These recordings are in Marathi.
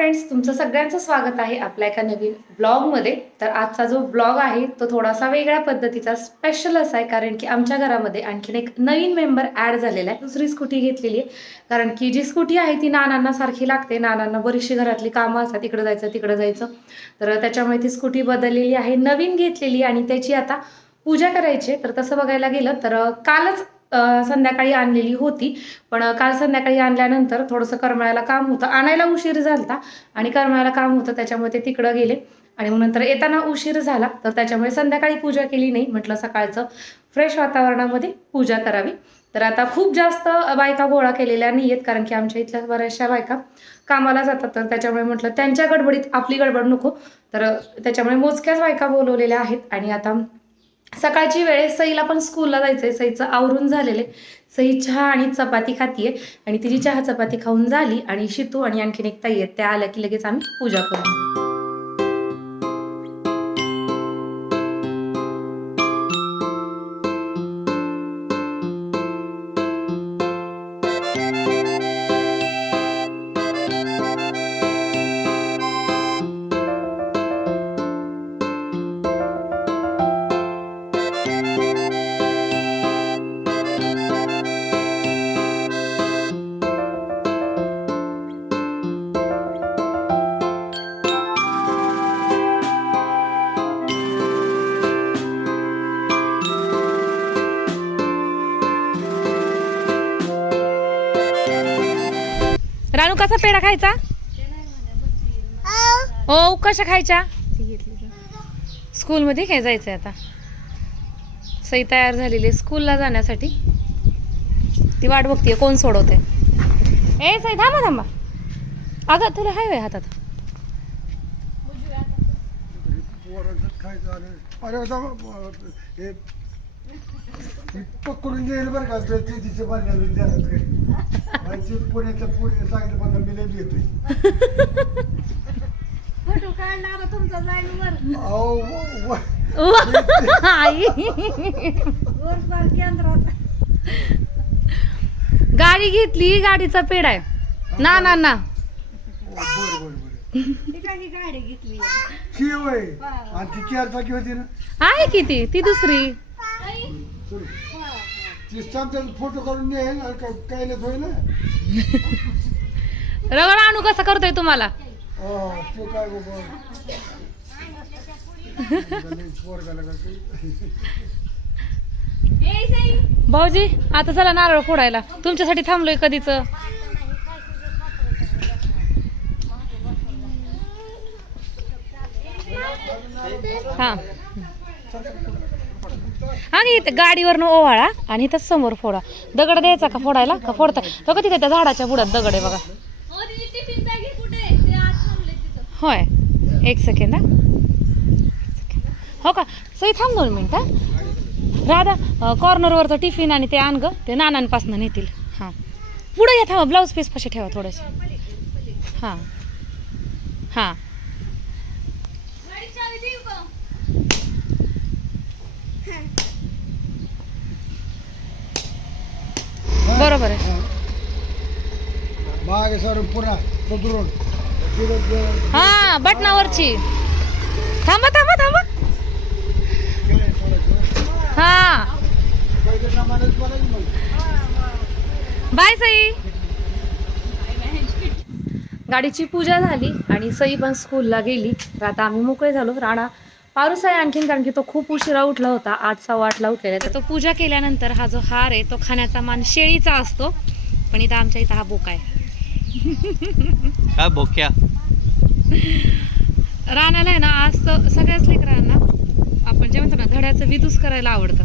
फ्रेंड्स, तुमचं सगळ्यांचं स्वागत आहे आपल्या एका नवीन ब्लॉगमध्ये. तर आजचा जो ब्लॉग आहे तो थोडासा वेगळ्या पद्धतीचा स्पेशल असा आहे, कारण की आमच्या घरामध्ये आणखीन एक नवीन मेंबर ॲड झालेला आहे. दुसरी स्कूटी घेतलेली आहे, कारण की जी स्कूटी आहे ती नानांना सारखी लागते. नानांना बरीचशी घरातली कामं असतात, इकडं जायचं तिकडं जायचं, तर त्याच्यामुळे ती स्कूटी बदललेली आहे, नवीन घेतलेली आणि त्याची आता पूजा करायची. तर तसं बघायला गेलं तर कालच संध्याकाळी आणलेली होती, पण काल संध्याकाळी आणल्यानंतर थोडंसं करमाळ्याला काम होतं, आणायला उशीर झाला आणि करमाळ्याला काम होतं, त्याच्यामुळे ते तिकडं गेले आणि मग नंतर येताना उशीर झाला. तर त्याच्यामुळे संध्याकाळी पूजा केली नाही, म्हटलं सकाळचं फ्रेश वातावरणामध्ये पूजा करावी. तर आता खूप जास्त बायका गोळा केलेल्या नाही आहेत, कारण की आमच्या इथल्या बऱ्याचशा बायका कामाला जातात, तर त्याच्यामुळे म्हटलं त्यांच्या गडबडीत आपली गडबड नको, तर त्याच्यामुळे मोजक्याच बायका बोलवलेल्या आहेत. आणि आता सकाळची वेळेस सईला पण स्कूलला जायचंय, सईचं आवरून झालेले. सई चहा आणि चपाती खातीये आणि तिची चहा चपाती खाऊन झाली आणि शितू आणि आणखीन एक ताई आहेत, त्या आल्या की लगेच आम्ही पूजा करू. रानू, कसा पेढा खायचा? ओ, कशा खायच्या? स्कूलमध्ये काय जायचंय आता? सई तयार झालेली स्कूलला जाण्यासाठी, ती वाट बघतीये कोण सोडवते. ए सई, थांबा थांबा, अगं तुला हाय हाय हातात. पकडून घेईल बरं का, तिचे पुण्याच्या पुढे सांगितलं बघा, मी नाही येतोय. फोटो काढणार तुमचा जाईल वर केंद्रात. गाडी घेतली, गाडीचा पेढा आहे ना ना ना. गाडी घेतली शिव आहे आणि ती 4 चाकी होती ना, आहे किती ती दुसरी. फोटो काढून नेल काय नाही होय ना. रवा, रानू कसा करतोय तुम्हाला? ते काय भाऊजी, आता चला नारळ फोडायला, तुमच्यासाठी थांबलोय कधीच. हा, आणि इथे गाडीवरनं ओवाळा आणि इथं समोर फोडा. दगड द्यायचा का फोडायला, का फोडता? तो का तिथे त्या झाडाच्या बुडात दगड आहे बघा. होय, एक सेकंड. हो का सई, थांब 2 मिनिटं. राधा, कॉर्नरवरचं टिफिन आणि ते आण ग, ते नानांपासून नेतील. हां, पुढे घ्या, थांबा, ब्लाऊज पीस पाशी ठेवा थोडेसे. हां हां, बरोबर आहे. मागे सर पुन्हा सुधरून हा, बटनावरची. थांबा थांबा थांबा. हा, बाय सई. गाडीची पूजा झाली आणि सई पण स्कूलला गेली. तर आता आम्ही मोकळे झालो. राणा पारूस आहे आणखीन, कारण की तो खूप उशिरा उठला होता, 8 सव्वा 8ला उठलेला. तर तो पूजा केल्यानंतर हा जो हार आहे तो खाण्याचा मान शेळीचा असतो, पण इथं आमच्या इथं हा बोका आहे. काय बोक्या? राणाला आहे ना, आज तर सगळ्याच लेकरांना आपण जे म्हणतो ना, धड्याचं विदूस करायला आवडतं.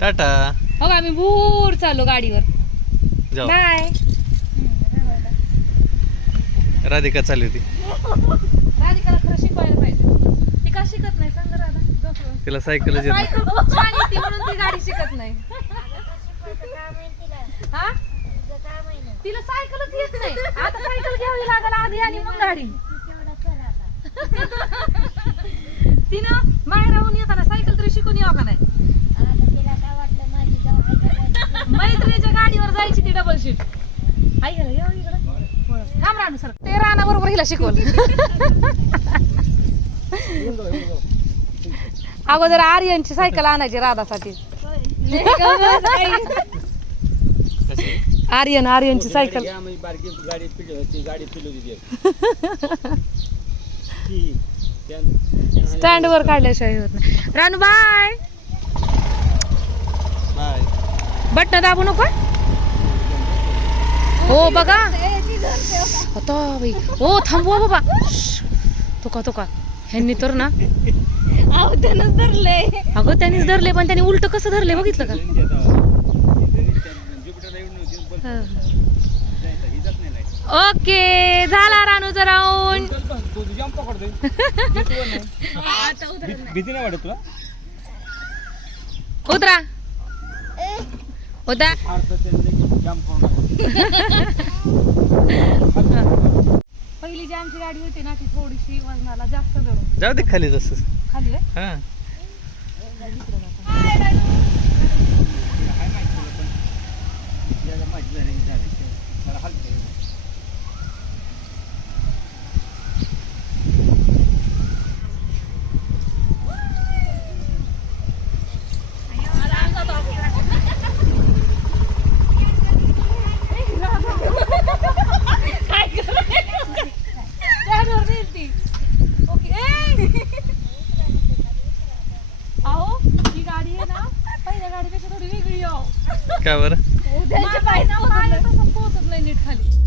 टाटा. हो, आम्ही भूर चाललो गाडीवर. जाऊ. बाय. राधिका चालली होती, राधिकाला खरं शिकवायला पाहिजे. ती का शिकत नाही सांग राधा? तिला सायकल सायकल छान येते म्हणून ती गाडी शिकत नाही. हा, तिला सायकलच येत नाही. आता सायकल घ्यावी लागल आधी आणि मग गाडी. तिनं बाहेरहून येताना सायकल तरी शिकून यावं का नाही? मैत्रिणीच्या गाडीवर जायची ती डबल सीट. आई इकडं थांब रानू सर ते राणा बरोबर हिला शिकवलं अगोदर आर्यनची सायकल आणायची राधासाठी आर्यनची सायकल स्टँड वर काढल्याशिवाय होत नाही. Ranu bye bye. बटन दाबू नको हो बघा आता बाई हो थांबवा बाबा तो का ह्यांनी तर ना त्यानंच धरले. अगं त्यांनीच धरले पण त्यांनी उलट कसं धरले बघितलं का ओके झाला रानूचा राऊंड भीती नाही वाटत तुला उतरा उतरा पहिली जी आमची गाडी होती ना ती थोडीशी वजनाला जास्त धरून जाऊ दे खाली तसं खाली आहे. हा अहो ही गाडी आहे ना पहिल्या गाडीपेक्षा थोडी वेगळी आहे. का बरं माझा पाय तसा पोहोचत नाही नीट खाली